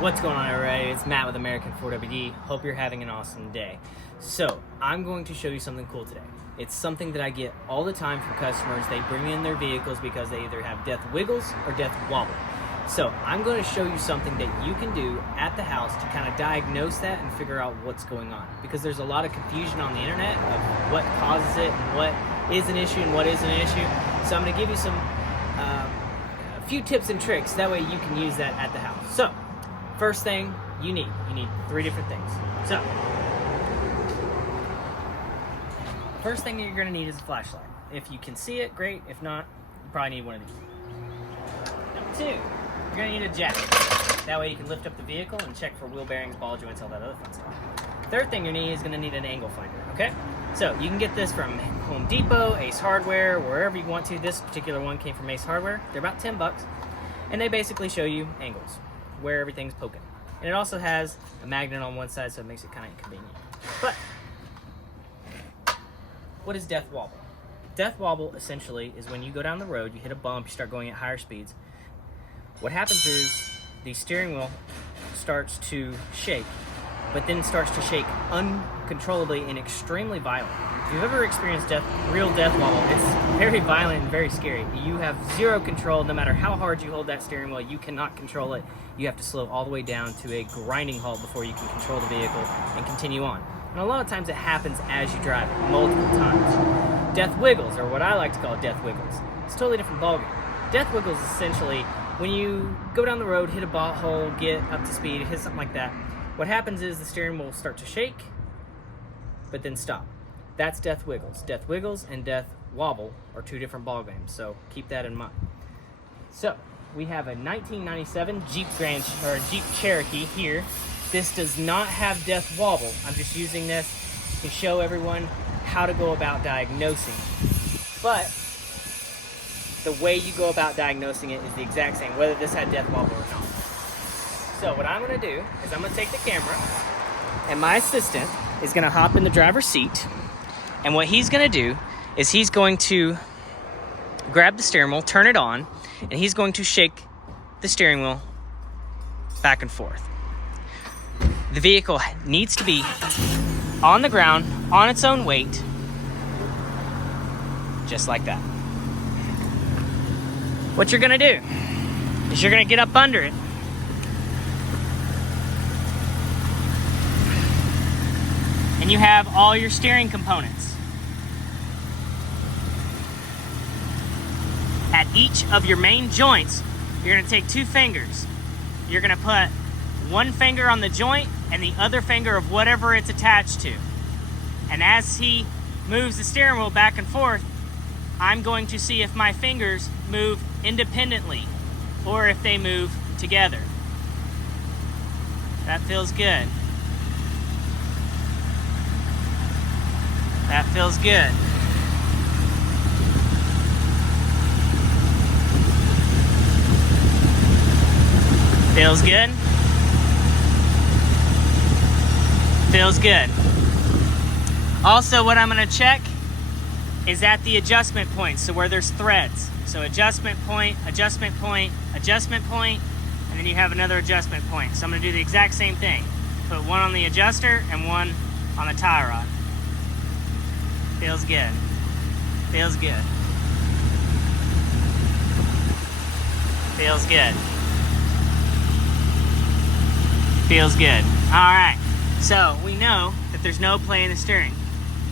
What's going on, everybody? It's Matt with American 4WD. Hope you're having an awesome day. So, I'm going to show you something cool today. It's something that I get all the time from customers. They bring in their vehicles because they either have death wiggles or death wobble. So, I'm going to show you something that you can do at the house to kind of diagnose that and figure out what's going on. Because there's a lot of confusion on the internet of what causes it and what is an issue and what isn't an issue. So, I'm going to give you a few tips and tricks. That way you can use that at the house. So, first thing you need three different things. So, first thing that you're gonna need is a flashlight. If you can see it, great. If not, you probably need one of these. Number two, you're gonna need a jack. That way you can lift up the vehicle and check for wheel bearings, ball joints, all that other fun stuff. Third thing is gonna need an angle finder, okay? So you can get this from Home Depot, Ace Hardware, wherever you want to. This particular one came from Ace Hardware. They're about 10 bucks, and they basically show you angles, where everything's poking. And it also has a magnet on one side, so it makes it kind of inconvenient. But what is death wobble? Death wobble essentially is when you go down the road, you hit a bump, you start going at higher speeds. What happens is the steering wheel starts to shake, but then starts to shake uncontrollably and extremely violent. If you've ever experienced real death wobble, it's very violent and very scary. You have zero control. No matter how hard you hold that steering wheel, you cannot control it. You have to slow all the way down to a grinding halt before you can control the vehicle and continue on. And a lot of times it happens as you drive it, multiple times. Death wiggles, or what I like to call death wiggles. It's a totally different ballgame. Death wiggles is essentially when you go down the road, hit a pothole, get up to speed, hit something like that. What happens is the steering wheel will start to shake, but then stop. That's death wiggles. Death wiggles and death wobble are two different ball games, so keep that in mind. So we have a 1997 Jeep Cherokee here. This does not have death wobble. I'm just using this to show everyone how to go about diagnosing it. But the way you go about diagnosing it is the exact same, whether this had death wobble or not. So what I'm going to do is I'm going to take the camera, and my assistant is going to hop in the driver's seat. And what he's going to do is he's going to grab the steering wheel, turn it on, and he's going to shake the steering wheel back and forth. The vehicle needs to be on the ground, on its own weight, just like that. What you're going to do is you're going to get up under it, and you have all your steering components. At each of your main joints, you're going to take two fingers. You're going to put one finger on the joint and the other finger of whatever it's attached to. And as he moves the steering wheel back and forth, I'm going to see if my fingers move independently or if they move together. That feels good. That feels good. Feels good. Feels good. Also, what I'm going to check is at the adjustment point, so where there's threads. So adjustment point, adjustment point, adjustment point, and then you have another adjustment point. So I'm going to do the exact same thing. Put one on the adjuster and one on the tie rod. Feels good. Feels good. Feels good. Feels good. All right, so we know that there's no play in the steering.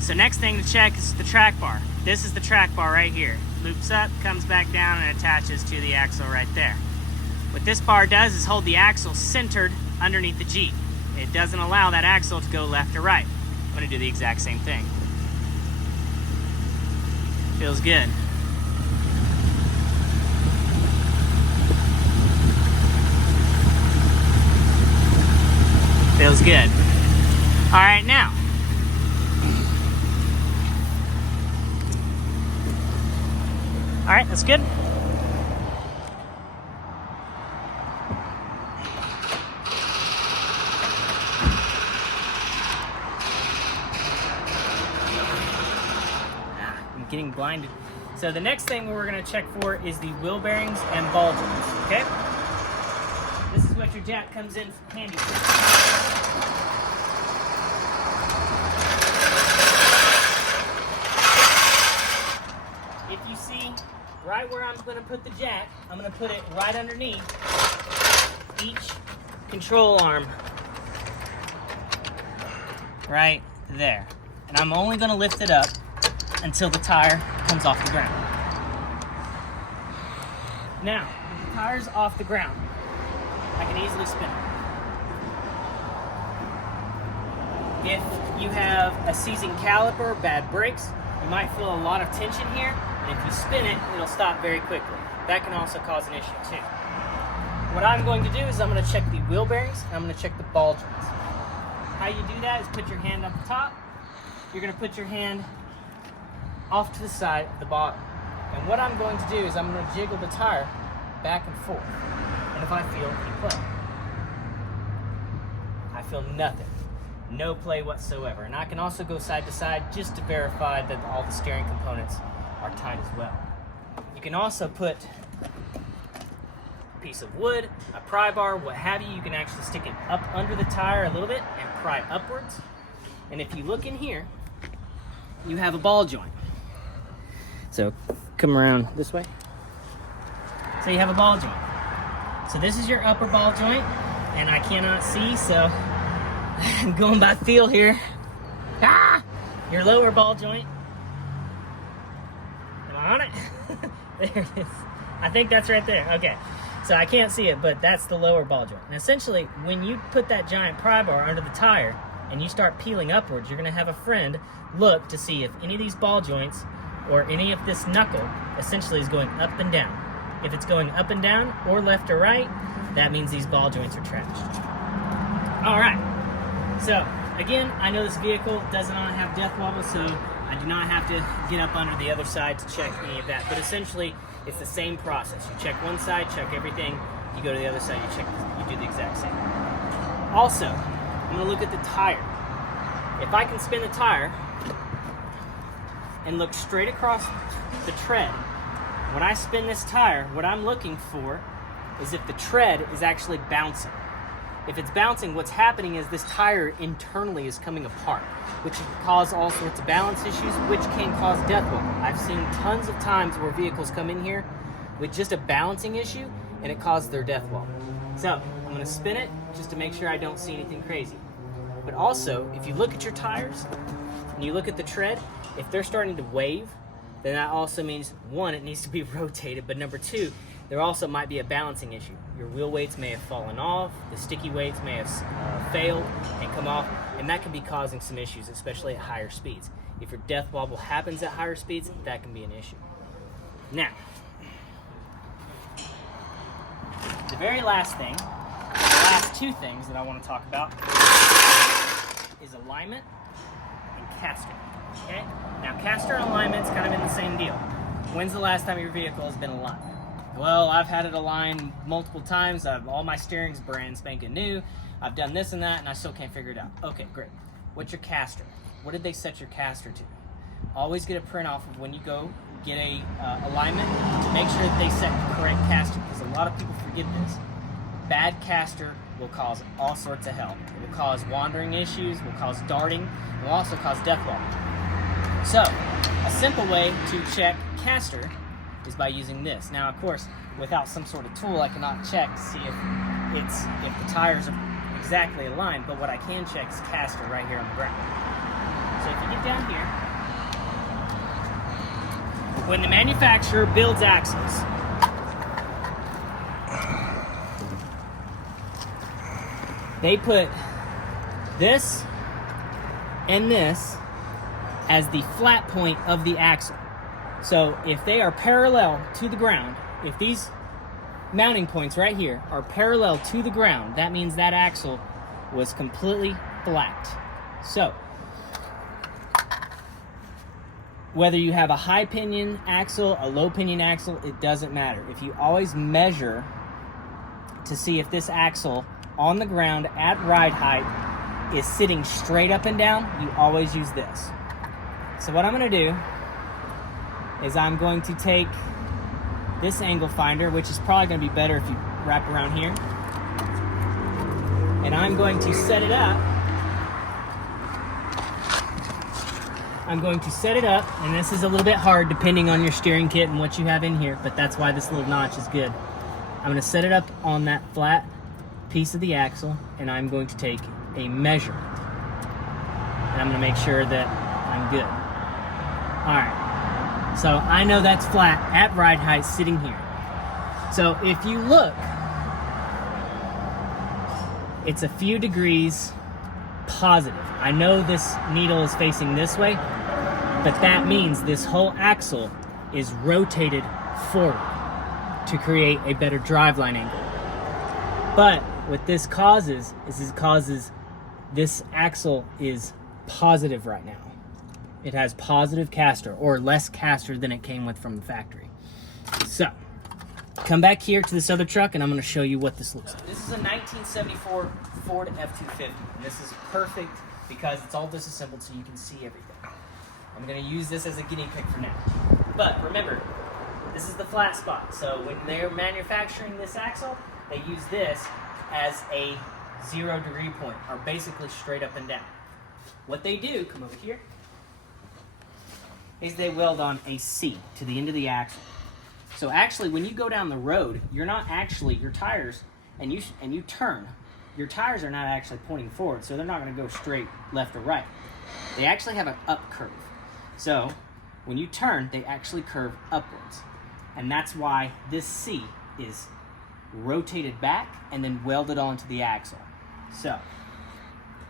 So next thing to check is the track bar. This is the track bar right here. Loops up, comes back down, and attaches to the axle right there. What this bar does is hold the axle centered underneath the Jeep. It doesn't allow that axle to go left or right. I'm gonna do the exact same thing. Feels good. Feels good. All right, now. All right, that's good. I'm getting blinded. So the next thing we're going to check for is the wheel bearings and ball joints, okay? This is what connector jack comes in handy. If you see right where I'm going to put the jack, I'm going to put it right underneath each control arm. Right there. And I'm only going to lift it up until the tire comes off the ground. Now, if the tire's off the ground, I can easily spin it. If you have a seizing caliper, bad brakes, you might feel a lot of tension here, and if you spin it, it'll stop very quickly. That can also cause an issue too. What I'm going to do is I'm going to check the wheel bearings, and I'm going to check the ball joints. How you do that is put your hand on the top. You're going to put your hand off to the side of the bottom. And what I'm going to do is I'm going to jiggle the tire back and forth. And if I feel any play, I feel nothing. No play whatsoever. And I can also go side to side just to verify that all the steering components are tight as well. You can also put a piece of wood, a pry bar, what have you. You can actually stick it up under the tire a little bit and pry upwards. And if you look in here, you have a ball joint. So come around this way. So you have a ball joint. So this is your upper ball joint, and I cannot see, so I'm going by feel here. Your lower ball joint. Am I on it? There it is. I think that's right there. Okay. So I can't see it, but that's the lower ball joint. And essentially, when you put that giant pry bar under the tire and you start peeling upwards, you're going to have a friend look to see if any of these ball joints or any of this knuckle essentially is going up and down. If it's going up and down or left or right, that means these ball joints are trashed. All right. So again, I know this vehicle does not have death wobble, so I do not have to get up under the other side to check any of that. But essentially, it's the same process. You check one side, check everything. You go to the other side, you do the exact same. Also, I'm going to look at the tire. If I can spin the tire and look straight across the tread, when I spin this tire, what I'm looking for is if the tread is actually bouncing. If it's bouncing, what's happening is this tire internally is coming apart, which can cause all sorts of balance issues, which can cause death wobble. I've seen tons of times where vehicles come in here with just a balancing issue, and it causes their death wobble. So I'm going to spin it just to make sure I don't see anything crazy. But also, if you look at your tires and you look at the tread, if they're starting to wave, then that also means, one, it needs to be rotated, but number two, there also might be a balancing issue. Your wheel weights may have fallen off, the sticky weights may have failed and come off, and that can be causing some issues, especially at higher speeds. If your death wobble happens at higher speeds, that can be an issue. Now, the very last thing, the last two things that I want to talk about is alignment and caster. Okay? Now, caster and alignment's kind of in the same deal. When's the last time your vehicle has been aligned? Well, I've had it aligned multiple times. All my steering's brand spanking new. I've done this and that, and I still can't figure it out. Okay, great. What's your caster? What did they set your caster to? Always get a print off of when you go get a alignment to make sure that they set the correct caster, because a lot of people forget this. Bad caster will cause all sorts of hell. It will cause wandering issues, will cause darting, it will also cause death wobble. So, a simple way to check caster is by using this. Now, of course, without some sort of tool, I cannot check to see if the tires are exactly aligned, but what I can check is caster right here on the ground. So if you get down here, when the manufacturer builds axles, they put this and this as the flat point of the axle. So if they are parallel to the ground, if these mounting points right here are parallel to the ground, that means that axle was completely flat. So whether you have a high pinion axle, a low pinion axle, it doesn't matter. If you always measure to see if this axle on the ground at ride height is sitting straight up and down, you always use this. So what I'm going to do is I'm going to take this angle finder, which is probably going to be better if you wrap around here. and I'm going to set it up. I'm going to set it up, and this is a little bit hard depending on your steering kit and what you have in here, but that's why this little notch is good. I'm going to set it up on that flat piece of the axle, and I'm going to take a measurement. And I'm going to make sure that I'm good. All right, so I know that's flat at ride height sitting here. So if you look, it's a few degrees positive. I know this needle is facing this way, but that means this whole axle is rotated forward to create a better driveline angle. But what this causes is this axle is positive right now. It has positive caster, or less caster than it came with from the factory. So, come back here to this other truck and I'm going to show you what this looks like. This is a 1974 Ford F-250. And this is perfect because it's all disassembled so you can see everything. I'm going to use this as a guinea pig for now. But remember, this is the flat spot. So when they're manufacturing this axle, they use this as a 0 degree point, or basically straight up and down. What they do, come over here, is they weld on a C to the end of the axle. So actually, when you go down the road, you're not actually, your tires, and you turn, your tires are not actually pointing forward, so they're not going to go straight left or right. They actually have an up curve. So when you turn, they actually curve upwards. And that's why this C is rotated back and then welded onto the axle. So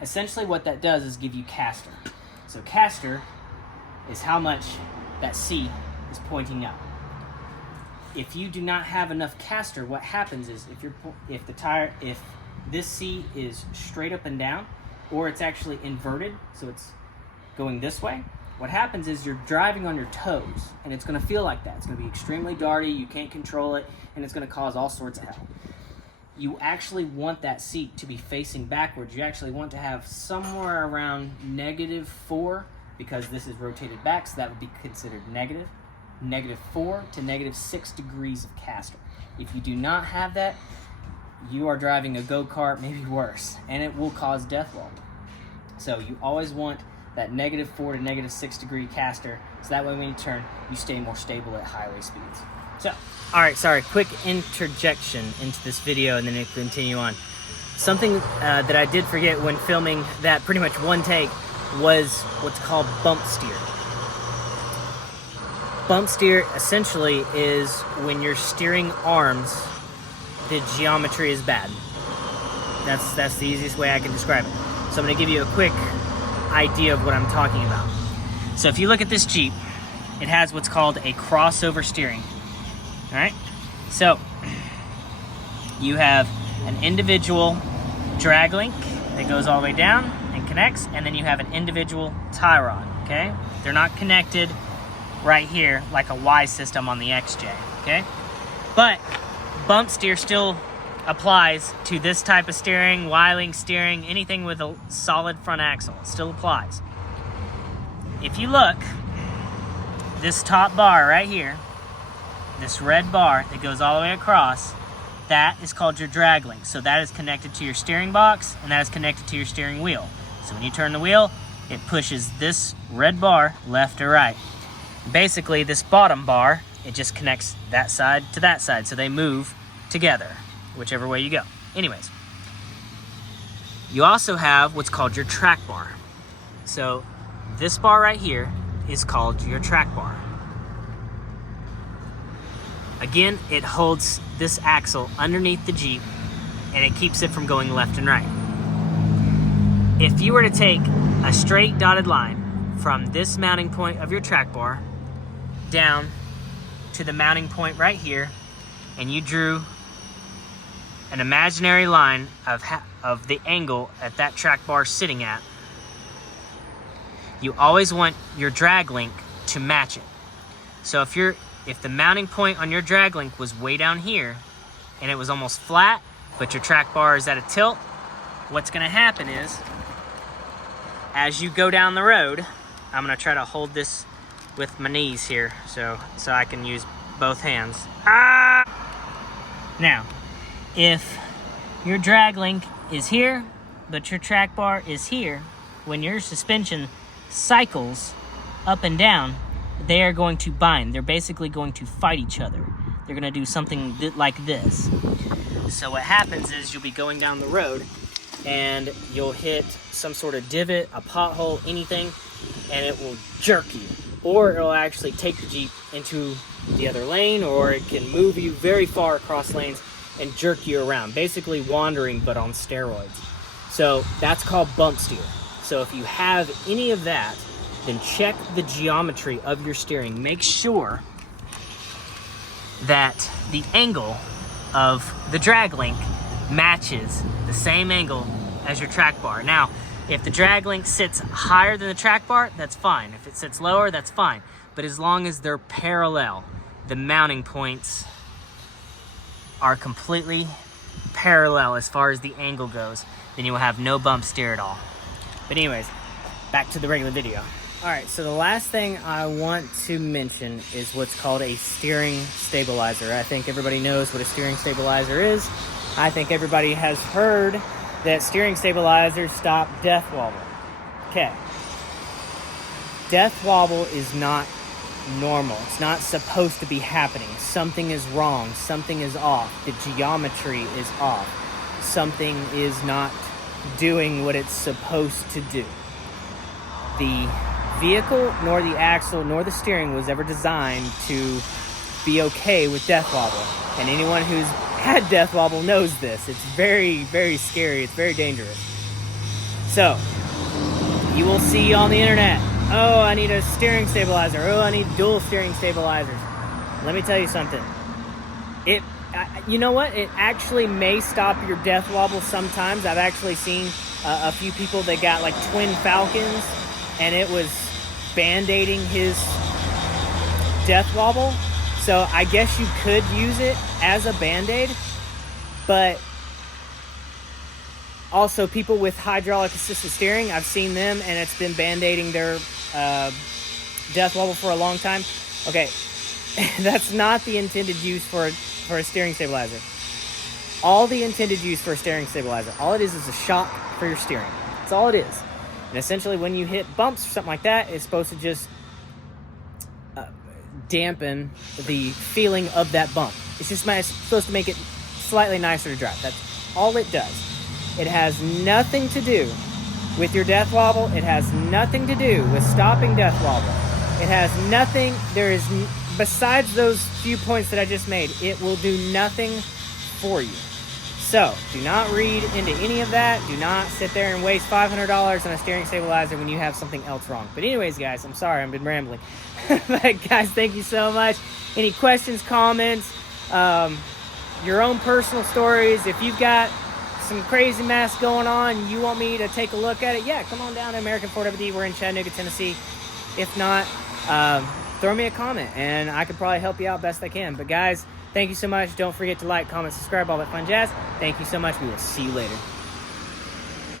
essentially what that does is give you caster. So caster is how much that C is pointing up. If you do not have enough caster, what happens is if this C is straight up and down, or it's actually inverted, so it's going this way, what happens is you're driving on your toes, and it's going to feel like that. It's going to be extremely darty, you can't control it, and it's going to cause all sorts of hell. You actually want that seat to be facing backwards. You actually want to have somewhere around -4, because this is rotated back, so that would be considered negative. -4 to -6 degrees of caster. If you do not have that, you are driving a go-kart, maybe worse, and it will cause death wall. So you always want that -4 to -6 degree caster, so that way when you turn, you stay more stable at highway speeds. So, all right, sorry, quick interjection into this video and then it continue on. Something that I did forget when filming that pretty much one take was what's called bump steer. Bump steer essentially is when your steering arms, the geometry is bad. That's the easiest way I can describe it. So I'm going to give you a quick idea of what I'm talking about. So if you look at this Jeep, it has what's called a crossover steering. All right? So you have an individual drag link that goes all the way down and connects, and then you have an individual tie rod, okay? They're not connected right here like a Y system on the XJ, okay? But bump steer still applies to this type of steering, Y-link steering, anything with a solid front axle. It still applies. If you look, this top bar right here, this red bar that goes all the way across, that is called your drag link. So that is connected to your steering box, and that is connected to your steering wheel. So when you turn the wheel, it pushes this red bar left or right. Basically, this bottom bar, it just connects that side to that side, so they move together, whichever way you go. Anyways, you also have what's called your track bar. So this bar right here is called your track bar. Again, it holds this axle underneath the Jeep, and it keeps it from going left and right. If you were to take a straight dotted line from this mounting point of your track bar down to the mounting point right here, and you drew an imaginary line of the angle at that track bar sitting at, you always want your drag link to match it. So if the mounting point on your drag link was way down here and it was almost flat, but your track bar is at a tilt, what's gonna happen is, as you go down the road, I'm gonna try to hold this with my knees here so I can use both hands. Now, if your drag link is here, but your track bar is here. When your suspension cycles up and down, they are going to bind. They're basically going to fight each other. They're going to do something like this. So what happens is you'll be going down the road and you'll hit some sort of divot, a pothole, anything, and it will jerk you. Or it'll actually take the Jeep into the other lane, or it can move you very far across lanes and jerk you around. Basically wandering, but on steroids. So that's called bump steer. So if you have any of that, then check the geometry of your steering. Make sure that the angle of the drag link matches the same angle as your track bar. Now, if the drag link sits higher than the track bar, that's fine. If it sits lower, that's fine. But as long as they're parallel, the mounting points are completely parallel as far as the angle goes, then you will have no bump steer at all. But anyways, back to the regular video. All right, so the last thing I want to mention is what's called a steering stabilizer. I think everybody knows what a steering stabilizer is. I think everybody has heard that steering stabilizers stop death wobble. Okay. Death wobble is not normal. It's not supposed to be happening. Something is wrong. Something is off. The geometry is off. Something is not doing what it's supposed to do. The vehicle, nor the axle, nor the steering was ever designed to be okay with death wobble. And anyone who's had death wobble knows this. It's very, very scary. It's very dangerous. So, you will see on the internet, oh, I need a steering stabilizer. Oh, I need dual steering stabilizers. Let me tell you something. You know what? It actually may stop your death wobble sometimes. I've actually seen a few people that got like twin Falcons, and it was band-aiding his death wobble. So I guess you could use it as a band-aid, but also people with hydraulic assisted steering, I've seen them and it's been band-aiding their death wobble for a long time. Okay, that's not the intended use for a steering stabilizer. All the intended use for a steering stabilizer, all it is a shock for your steering. That's all it is. And essentially when you hit bumps or something like that, it's supposed to just dampen the feeling of that bump. It's just supposed to make it slightly nicer to drive. That's all it does. It has nothing to do with your death wobble. It has nothing to do with stopping death wobble. It has nothing, besides those few points that I just made, it will do nothing for you. So, do not read into any of that. Do not sit there and waste $500 on a steering stabilizer when you have something else wrong. But anyways, guys, I'm sorry, I've been rambling. But guys, thank you so much. Any questions, comments, your own personal stories, if you've got some crazy mess going on, you want me to take a look at it, yeah, come on down to American Ford WD. We're in Chattanooga, Tennessee. If not, throw me a comment, and I could probably help you out best I can. But guys, thank you so much. Don't forget to like, comment, subscribe, all that fun jazz. Thank you so much. We will see you later.